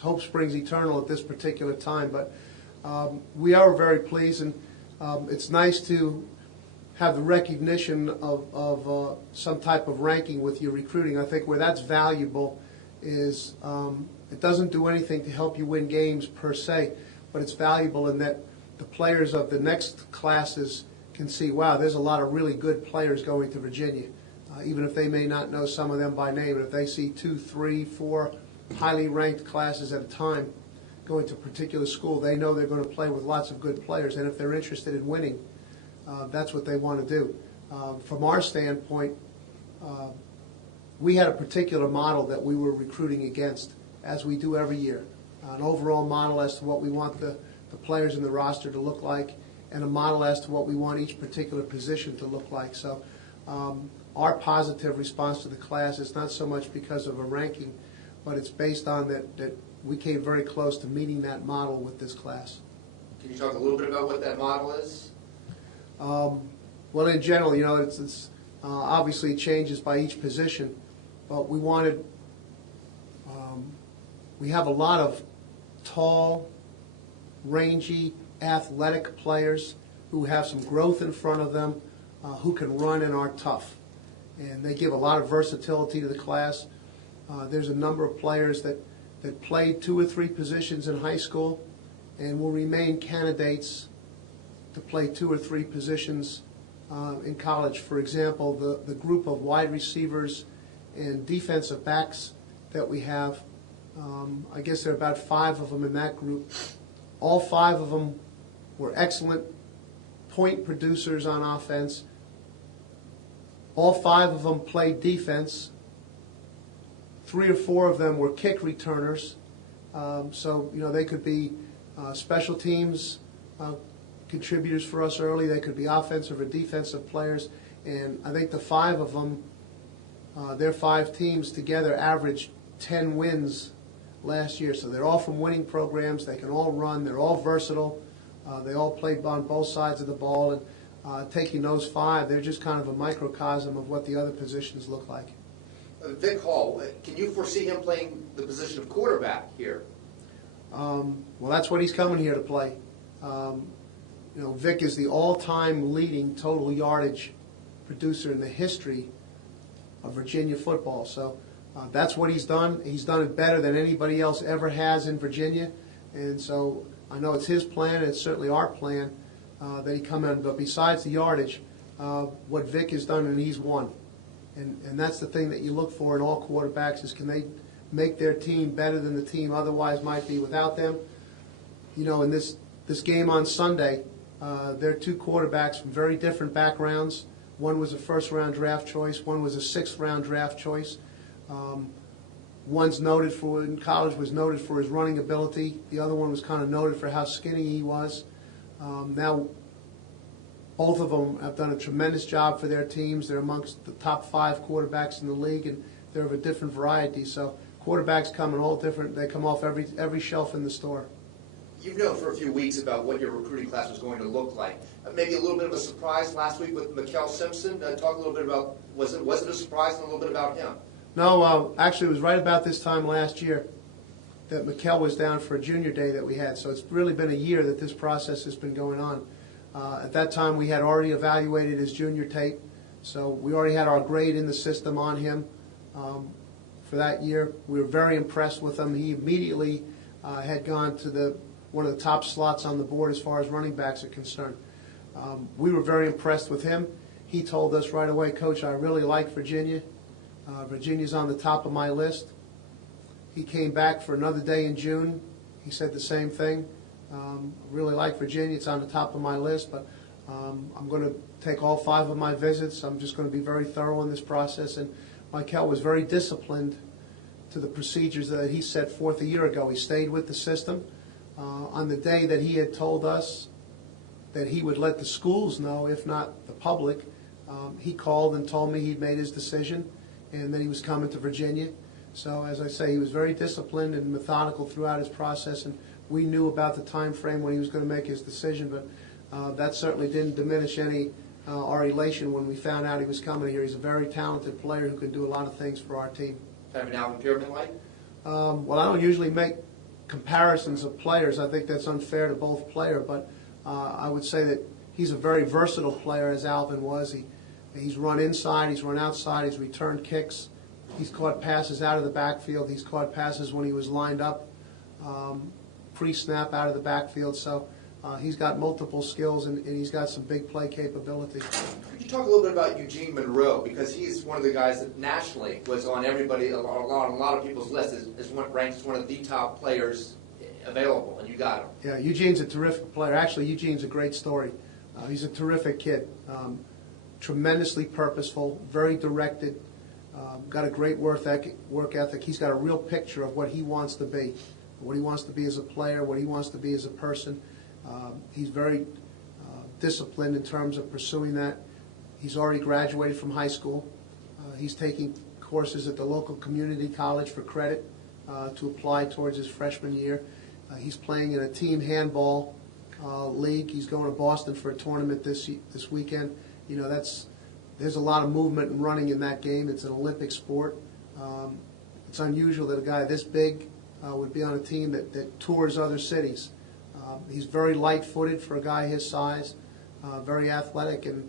Hope springs eternal at this particular time, but we are very pleased, and it's nice to have the recognition of some type of ranking with your recruiting. I think where that's valuable is it doesn't do anything to help you win games per se, but it's valuable in that the players of the next classes can see, wow, there's a lot of really good players going to Virginia, even if they may not know some of them by name. And if they see 2, 3, 4 highly ranked classes at a time going to a particular school, they know they're going to play with lots of good players. And if they're interested in winning, that's what they want to do. From our standpoint, we had a particular model that we were recruiting against, as we do every year. An overall model as to what we want the players in the roster to look like, and a model as to what we want each particular position to look like. So our positive response to the class is not so much because of a ranking, but it's based on that we came very close to meeting that model with this class. Can you talk a little bit about what that model is? Well, in general, you know, it's obviously it changes by each position, but we wanted, we have a lot of tall, rangy, athletic players who have some growth in front of them, who can run and are tough. And they give a lot of versatility to the class. There's a number of players that played 2 or 3 positions in high school and will remain candidates to play 2 or 3 positions in college. For example, the group of wide receivers and defensive backs that we have, I guess there are about 5 of them in that group. All 5 of them were excellent point producers on offense. All 5 of them played defense. 3 or 4 of them were kick returners. So, you know, they could be special teams contributors for us early. They could be offensive or defensive players. And I think the 5 of them, their 5 teams together averaged 10 wins last year. So they're all from winning programs. They can all run. They're all versatile. They all played on both sides of the ball. And taking those 5, they're just kind of a microcosm of what the other positions look like. Vic Hall, can you foresee him playing the position of quarterback here? Well, that's what he's coming here to play. You know, Vic is the all-time leading total yardage producer in the history of Virginia football. So that's what he's done. He's done it better than anybody else ever has in Virginia. And so I know it's his plan, and it's certainly our plan that he come in. But besides the yardage, what Vic has done, and he's won. And that's the thing that you look for in all quarterbacks is, can they make their team better than the team otherwise might be without them? You know, in this game on Sunday, there are 2 quarterbacks from very different backgrounds. One was a first-round draft choice. One was a 6th-round draft choice. One's noted for, in college, was noted for his running ability. The other one was kind of noted for how skinny he was. Now, both of them have done a tremendous job for their teams. They're amongst the top 5 quarterbacks in the league, and they're of a different variety. So quarterbacks come in all different. They come off every shelf in the store. You've known for a few weeks about what your recruiting class was going to look like. Maybe a little bit of a surprise last week with Mikel Simpson. Talk a little bit about, was it a surprise, and a little bit about him? No, actually it was right about this time last year that Mikel was down for a junior day that we had. So it's really been a year that this process has been going on. At that time, we had already evaluated his junior tape, so we already had our grade in the system on him for that year. We were very impressed with him. He immediately had gone to one of the top slots on the board as far as running backs are concerned. We were very impressed with him. He told us right away, Coach, I really like Virginia. Virginia's on the top of my list. He came back for another day in June. He said the same thing. Really like Virginia. It's on the top of my list, but I'm going to take all 5 of my visits. I'm just going to be very thorough in this process. And Mikel was very disciplined to the procedures that he set forth a year ago. He stayed with the system. On the day that he had told us that he would let the schools know, if not the public, he called and told me he'd made his decision and that he was coming to Virginia. So, as I say, he was very disciplined and methodical throughout his process, and we knew about the time frame when he was going to make his decision, but that certainly didn't diminish our elation when we found out he was coming here. He's a very talented player who can do a lot of things for our team. Kind of an Alvin Pierman-like? Well, I don't usually make comparisons of players. I think that's unfair to both players, but I would say that he's a very versatile player, as Alvin was. He's run inside, he's run outside, he's returned kicks, he's caught passes out of the backfield, he's caught passes when he was lined up, pre-snap out of the backfield. So he's got multiple skills, and he's got some big play capability. Could you talk a little bit about Eugene Monroe, because he's one of the guys that nationally was on a lot of people's list ranked as one of the top players available, and you got him. Yeah, Eugene's a terrific player. Actually, Eugene's a great story. He's a terrific kid, tremendously purposeful, very directed, got a great work ethic. He's got a real picture of what he wants to be as a player, what he wants to be as a person. He's very disciplined in terms of pursuing that. He's already graduated from high school. He's taking courses at the local community college for credit to apply towards his freshman year. He's playing in a team handball league. He's going to Boston for a tournament this weekend. You know, there's a lot of movement and running in that game. It's an Olympic sport. It's unusual that a guy this big would be on a team that tours other cities. He's very light-footed for a guy his size, very athletic, and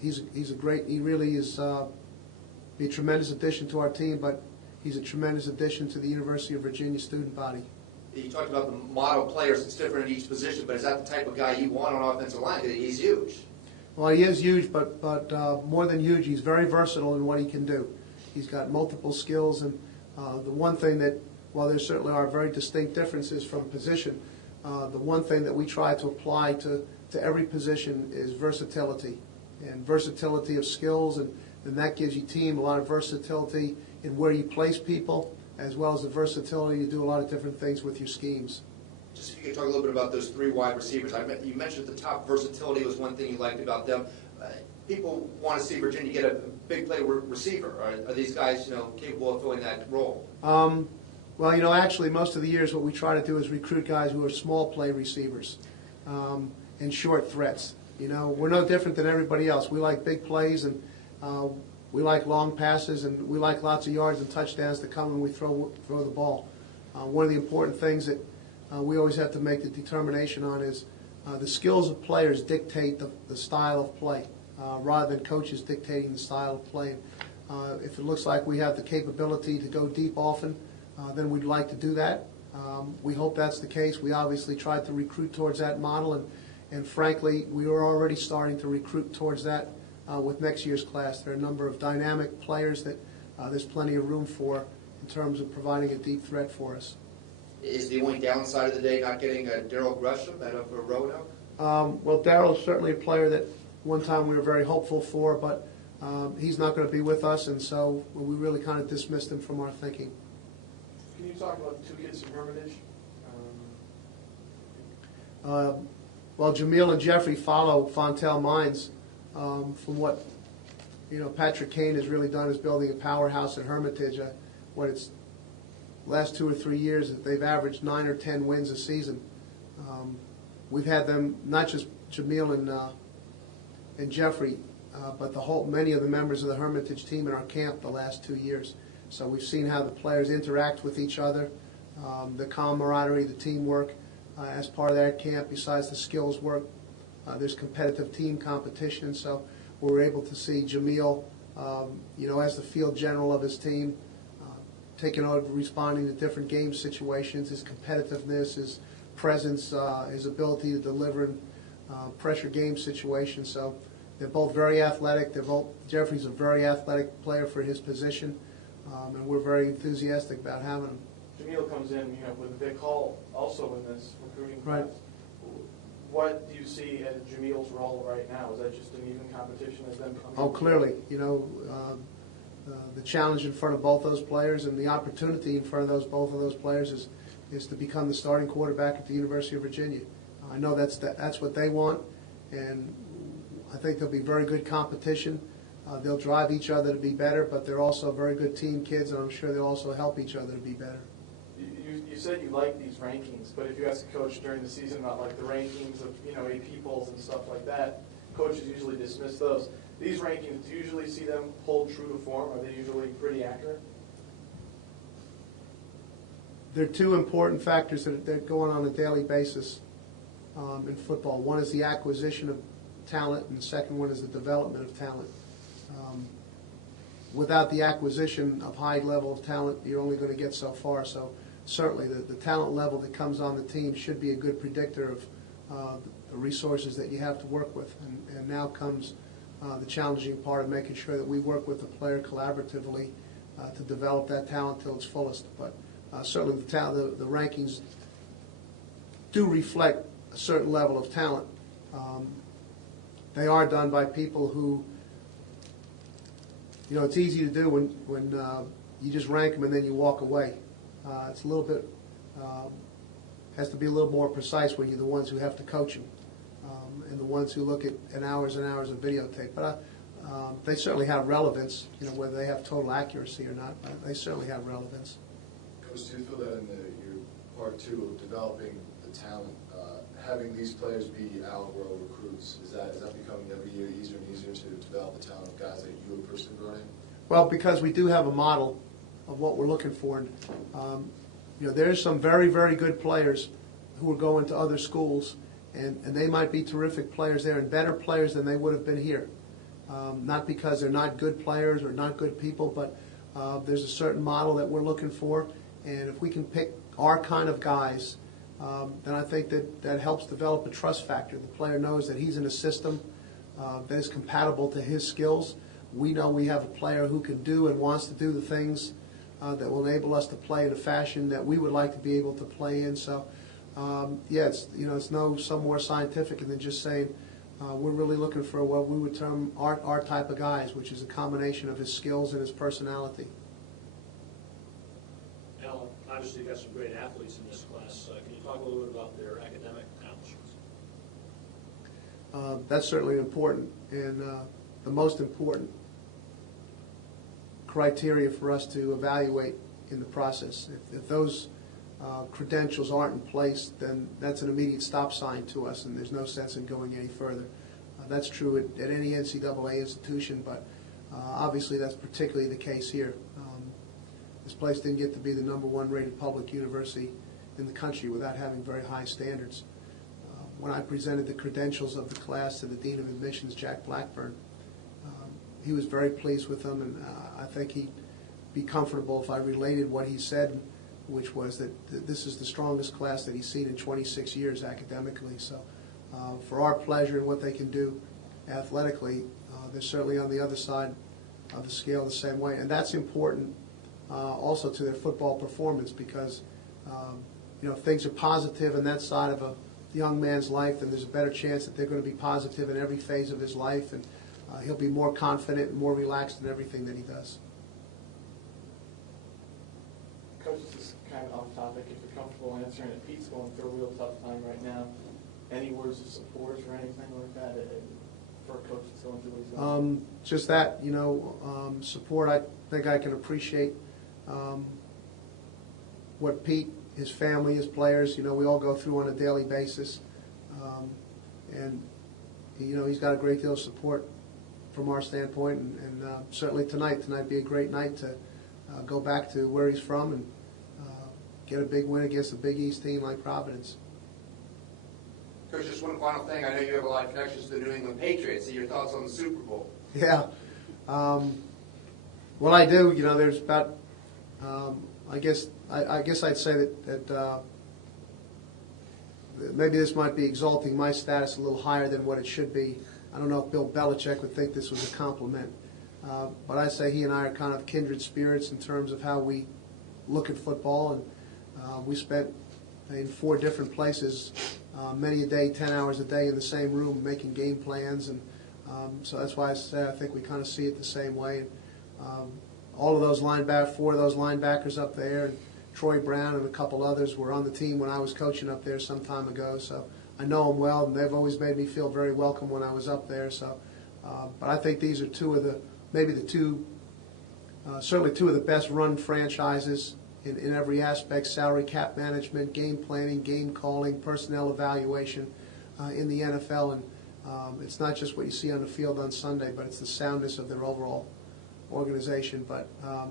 he really is be a tremendous addition to our team, but he's a tremendous addition to the University of Virginia student body. You talked about the model players, it's different in each position, but is that the type of guy you want on offensive line? Because he's huge. Well, he is huge, but more than huge, he's very versatile in what he can do. He's got multiple skills, and the one thing that, while there certainly are very distinct differences from position, the one thing that we try to apply to every position is versatility, and versatility of skills, and that gives your team a lot of versatility in where you place people, as well as the versatility to do a lot of different things with your schemes. Just if you could talk a little bit about those three wide receivers. You mentioned at the top versatility was one thing you liked about them. People want to see Virginia get a big play receiver. Are these guys, capable of filling that role? Well, actually, most of the years what we try to do is recruit guys who are small play receivers and short threats. We're no different than everybody else. We like big plays, and we like long passes, and we like lots of yards and touchdowns to come when we throw the ball. One of the important things that we always have to make the determination on is the skills of players dictate the style of play, rather than coaches dictating the style of play. If it looks like we have the capability to go deep often, then we'd like to do that. We hope that's the case. We obviously tried to recruit towards that model, and frankly, we are already starting to recruit towards that with next year's class. There are a number of dynamic players that there's plenty of room for in terms of providing a deep threat for us. Is the only downside of the day not getting Daryl Gresham out of Roanoke? Well, Daryl is certainly a player that one time we were very hopeful for, but he's not going to be with us, and so we really kind of dismissed him from our thinking. Can you talk about the two kids from Hermitage? Well, Jamil and Jeffrey follow Fontel Mines. From what Patrick Kane has really done is building a powerhouse at Hermitage. Last 2 or 3 years, they've averaged 9 or 10 wins a season. We've had them, not just Jamil and Jeffrey, but many of the members of the Hermitage team in our camp the last 2 years. So we've seen how the players interact with each other, the camaraderie, the teamwork as part of that camp. Besides the skills work, there's competitive team competition. So we're able to see Jamil, as the field general of his team, taking over responding to different game situations, his competitiveness, his presence, his ability to deliver in pressure game situations. So they're both very athletic. Jeffrey's a very athletic player for his position, and we're very enthusiastic about having him. Jamil comes in, with a big haul also in this recruiting class. Right. What do you see as Jamil's role right now? Is that just an even competition as them coming? Oh, clearly. The challenge in front of both those players and the opportunity in front of both of those players is to become the starting quarterback at the University of Virginia. I know that's what they want, and I think there'll be very good competition. They'll drive each other to be better, but they're also very good team kids, and I'm sure they'll also help each other to be better. You said you like these rankings, but if you ask a coach during the season about the rankings of AP polls and stuff like that, coaches usually dismiss those. These rankings, do you usually see them hold true to form? Are they usually pretty accurate? There are two important factors that go on a daily basis in football. One is the acquisition of talent, and the second one is the development of talent. Without the acquisition of high level of talent, you're only going to get so far. So certainly the talent level that comes on the team should be a good predictor of the resources that you have to work with. And now comes the challenging part of making sure that we work with the player collaboratively to develop that talent till its fullest. But certainly the rankings do reflect a certain level of talent. They are done by people who, it's easy to do when you just rank them and then you walk away. It's a little bit, has to be a little more precise when you're the ones who have to coach them and the ones who look at hours and hours of videotape. But they certainly have relevance, whether they have total accuracy or not. They certainly have relevance. Coach, do you feel that in your part two of developing the talent, having these players be Al Groh recruits, is that becoming every year easier and easier to develop the talent of guys that you have personally brought in? Well, because we do have a model of what we're looking for. And, there's some very, very good players who are going to other schools, and they might be terrific players there and better players than they would have been here. Not because they're not good players or not good people, but there's a certain model that we're looking for. And if we can pick our kind of guys, then I think that helps develop a trust factor. The player knows that he's in a system that is compatible to his skills. We know we have a player who can do and wants to do the things that will enable us to play in a fashion that we would like to be able to play in. So, it's no more scientific than just saying we're really looking for what we would term our type of guys, which is a combination of his skills and his personality. Alan, obviously you've got some great athletes in this class. Can you talk a little bit about their academic accomplishments? That's certainly important, and the most important criteria for us to evaluate in the process. If those credentials aren't in place, then that's an immediate stop sign to us, and there's no sense in going any further. That's true at any NCAA institution, but obviously that's particularly the case here. This place didn't get to be the #1 rated public university in the country without having very high standards. When I presented the credentials of the class to the Dean of Admissions, Jack Blackburn, he was very pleased with them, and I think he'd be comfortable if I related what he said, which was that this is the strongest class that he's seen in 26 years academically. So for our pleasure and what they can do athletically, they're certainly on the other side of the scale the same way. And that's important also to their football performance because, if things are positive in that side of a young man's life, then there's a better chance that they're going to be positive in every phase of his life, and he'll be more confident and more relaxed in everything that he does. Coach, this is kind of off topic. If you're comfortable answering it, Pete's going through a real tough time right now. Any words of support or anything like that for a coach that's going through what he's going? Just that, support. I think I can appreciate what Pete, his family, his players, we all go through on a daily basis. And he's got a great deal of support from our standpoint. And certainly tonight be a great night to go back to where he's from and get a big win against a Big East team like Providence. Coach, just one final thing. I know you have a lot of connections to the New England Patriots. So your thoughts on the Super Bowl? Yeah. Well, I do. There's about, I guess I'd say that maybe this might be exalting my status a little higher than what it should be. I don't know if Bill Belichick would think this was a compliment. But I'd say he and I are kind of kindred spirits in terms of how we look at football. And we spent in 4 different places, many a day, 10 hours a day in the same room making game plans. And so that's why I say I think we kind of see it the same way. All of those 4 of those linebackers up there, and Troy Brown and a couple others were on the team when I was coaching up there some time ago. So I know them well, and they've always made me feel very welcome when I was up there. So, but I think these are certainly two of the best run franchises in every aspect: salary cap management, game planning, game calling, personnel evaluation in the NFL. And it's not just what you see on the field on Sunday, but it's the soundness of their overall organization. But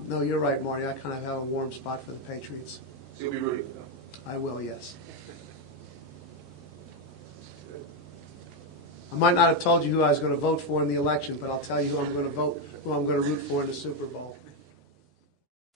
no, you're right, Marty. I kind of have a warm spot for the Patriots. So you'll be rooting for them. I will, yes. I might not have told you who I was going to vote for in the election, but I'll tell you who I'm going to root for in the Super Bowl.